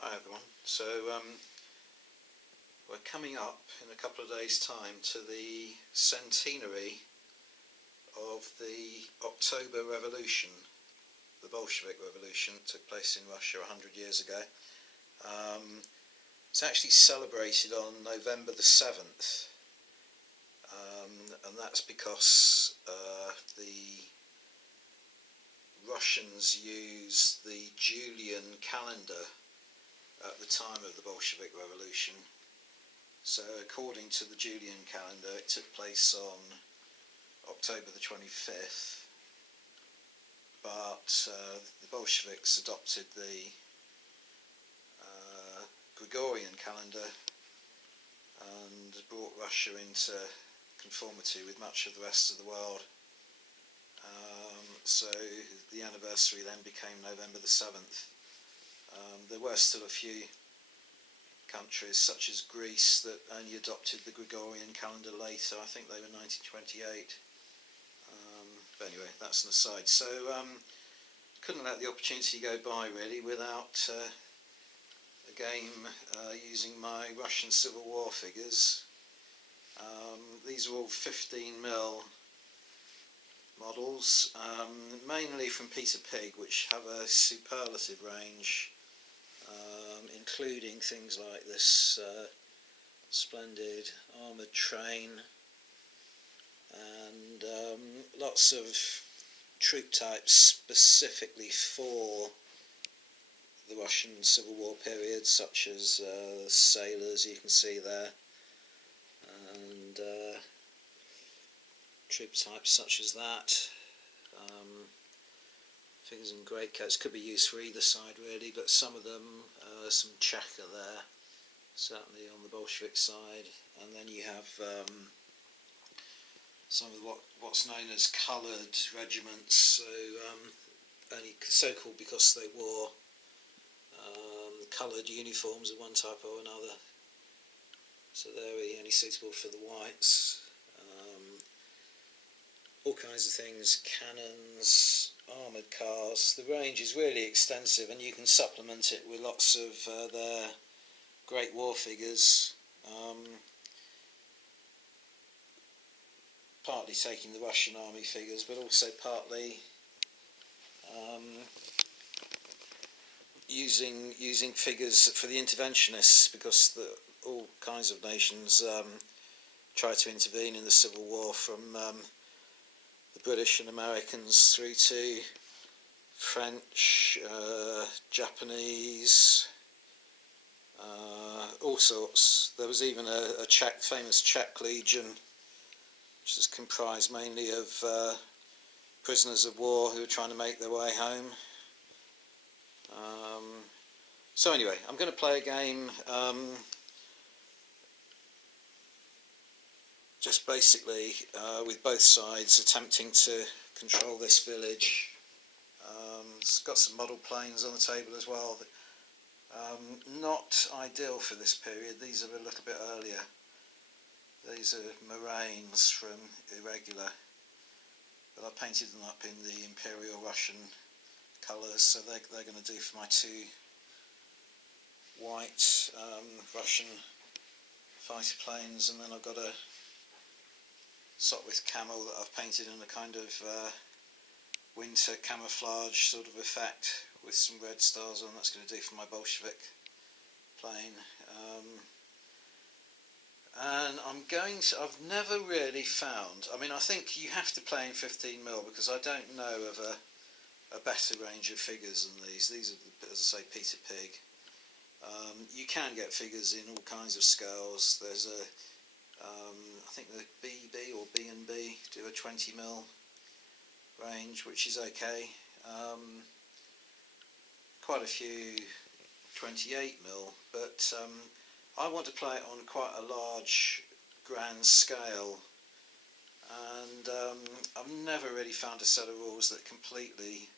Hi everyone. So we're coming up in a couple of days' time to the centenary of the October Revolution, the Bolshevik Revolution that took place in Russia 100 years ago. It's actually celebrated on November the 7th, and that's because the Russians used the Julian calendar at the time of the Bolshevik Revolution. So according to the Julian calendar, it took place on October the 25th, but the Bolsheviks adopted the Gregorian calendar and brought Russia into conformity with much of the rest of the world. So the anniversary then became November the 7th. There were still a few countries, such as Greece, that only adopted the Gregorian calendar later. I think they were 1928. But anyway, that's an aside. So couldn't let the opportunity go by really without a game using my Russian Civil War figures. These are all 15mm models, mainly from Peter Pig, which have a superlative range, including things like this splendid armoured train and lots of troop types specifically for the Russian Civil War period, such as sailors you can see there, and troop types such as that. Figures in greatcoats could be used for either side really, but some of them, some checker there, certainly on the Bolshevik side, and then you have some of what's known as coloured regiments, so only so called because they wore coloured uniforms of one type or another, so they're only suitable for the whites. All kinds of things, cannons, armoured cars. The range is really extensive, and you can supplement it with lots of their Great War figures, partly taking the Russian army figures, but also partly using figures for the interventionists, because all kinds of nations tried to intervene in the Civil War, from the British and Americans through to French, Japanese, all sorts. There was even a famous Czech Legion, which is comprised mainly of prisoners of war who were trying to make their way home. So anyway, I'm going to play a game just basically with both sides attempting to control this village. It's got some model planes on the table as well. Not ideal for this period. These are a little bit earlier. These are moraines from Irregular, but I painted them up in the Imperial Russian colours, so they're going to do for my two white Russian fighter planes, and then I've got a Sopwith camel that I've painted in a kind of winter camouflage sort of effect with some red stars on. That's going to do for my Bolshevik plane. And I've never really found, I mean, I think you have to play in 15mm because I don't know of a better range of figures than these. These are, as I say, Peter Pig. You can get figures in all kinds of scales. There's I think the BB or B&B do a 20mm range, which is okay. Quite a few 28mm, but I want to play it on quite a large, grand scale, and I've never really found a set of rules that completely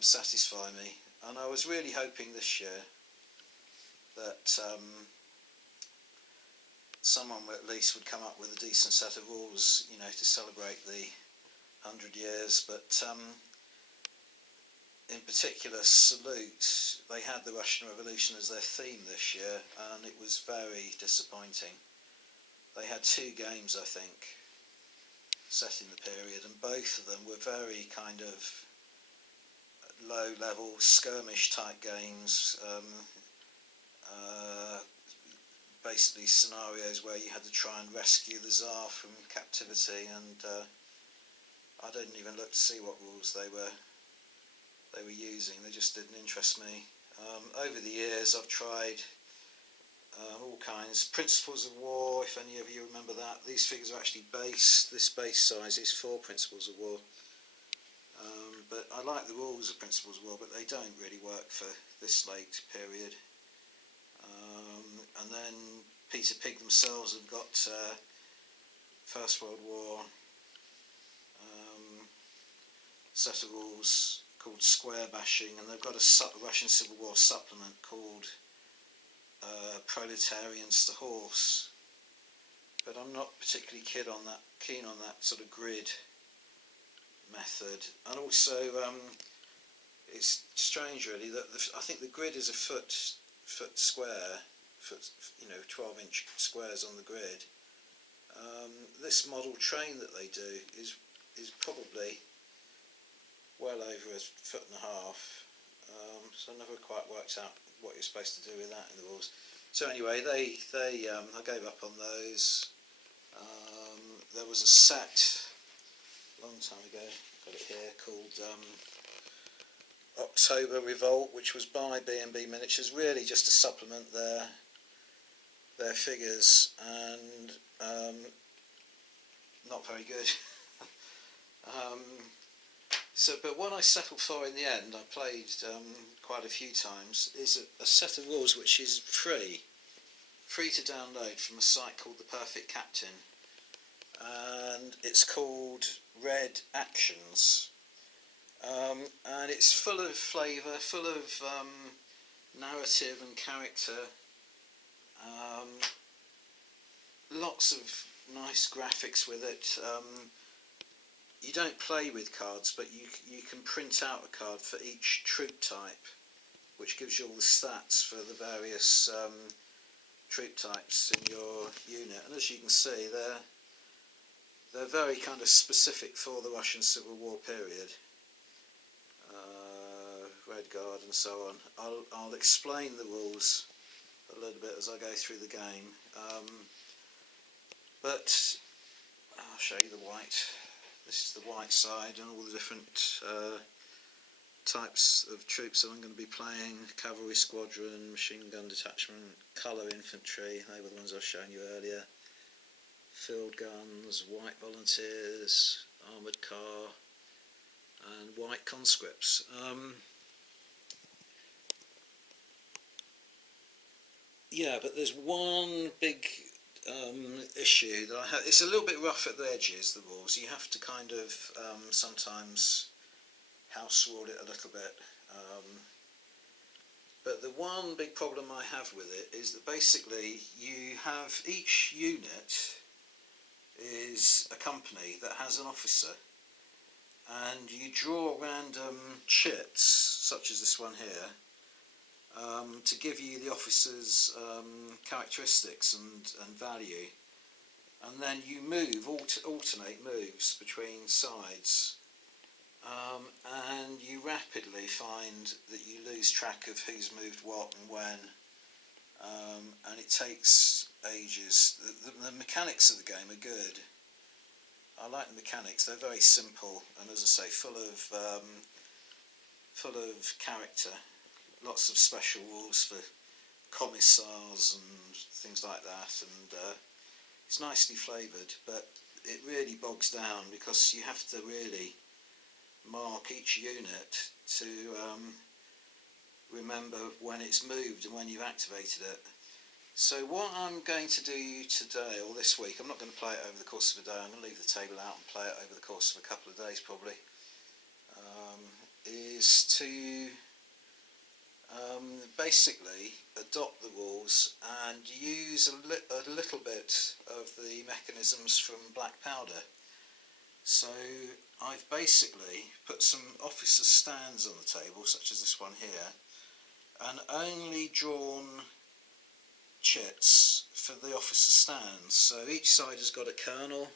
satisfy me, and I was really hoping this year that someone at least would come up with a decent set of rules, you know, to celebrate the 100 years, but in particular, Salute, they had the Russian Revolution as their theme this year, and it was very disappointing. They had 2 games, I think, set in the period, and both of them were very kind of low-level skirmish type games, basically scenarios where you had to try and rescue the Tsar from captivity, and I didn't even look to see what rules they were using. They just didn't interest me. Over the years I've tried all kinds. Principles of War, if any of you remember that. These figures are actually base. This base size is 4 Principles of War. But I like the rules of Principles of War, but they don't really work for this late period. And then Peter Pig themselves have got First World War set of rules called Square Bashing, and they've got a Russian Civil War supplement called Proletarians to Horse. But I'm not particularly keen on that sort of grid method. And also, it's strange really that I think the grid is a foot square, 12-inch squares on the grid. This model train that they do is probably well over 1.5 feet. So I never quite worked out what you're supposed to do with that in the rules. So anyway, I gave up on those. There was a set a long time ago, got it here, called October Revolt, which was by B&B Miniatures, really just to supplement their figures, and not very good. But what I settled for in the end, I played quite a few times, is a set of rules which is free to download from a site called The Perfect Captain, and it's called Red Actions, and it's full of flavour, full of narrative and character, lots of nice graphics with it. You don't play with cards, but you can print out a card for each troop type, which gives you all the stats for the various troop types in your unit. And as you can see, they're very kind of specific for the Russian Civil War period. Red Guard and so on. I'll explain the rules a little bit as I go through the game, but I'll show you the white. This is the white side and all the different types of troops that I'm going to be playing. Cavalry Squadron, Machine Gun Detachment, Colour Infantry, they were the ones I was showing you earlier. Field Guns, White Volunteers, Armoured Car, and White Conscripts. Yeah, but there's one big issue that I have. It's a little bit rough at the edges, the rules. You have to kind of sometimes house rule it a little bit. But the one big problem I have with it is that basically you have each unit is a company that has an officer, and you draw random chits, such as this one here, to give you the officer's characteristics and value, and then you alternate moves between sides, and you rapidly find that you lose track of who's moved what and when, and it takes ages. The mechanics of the game are good. I like the mechanics. They're very simple, and as I say, full of character. Lots of special rules for commissars and things like that, and it's nicely flavoured, but it really bogs down because you have to really mark each unit to remember when it's moved and when you've activated it. So what I'm going to do today, or this week, I'm not going to play it over the course of a day, I'm going to leave the table out and play it over the course of a couple of days probably, is to basically adopt the rules and use a little bit of the mechanisms from Black Powder. So I've basically put some officer stands on the table, such as this one here, and only drawn chits for the officer stands. So each side has got a colonel.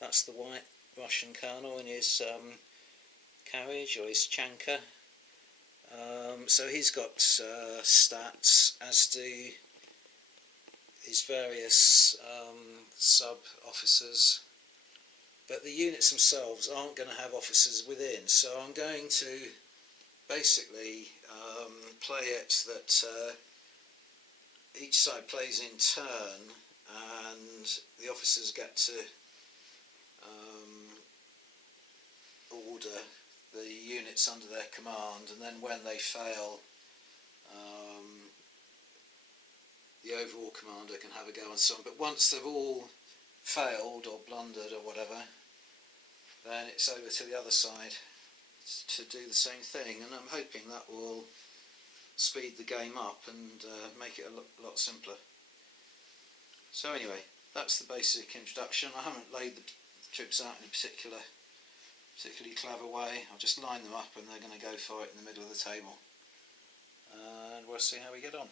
That's the white Russian colonel in his carriage, or his chanka. So he's got stats, as do his various sub-officers. But the units themselves aren't going to have officers within, so I'm going to basically play it that each side plays in turn, and the officers get to order the units under their command, and then when they fail, the overall commander can have a go and so on. But once they've all failed or blundered or whatever, then it's over to the other side to do the same thing, and I'm hoping that will speed the game up and make it a lot simpler. So anyway, that's the basic introduction. I haven't laid the troops out in a particularly clever way. I'll just line them up and they're going to go for it in the middle of the table, and we'll see how we get on.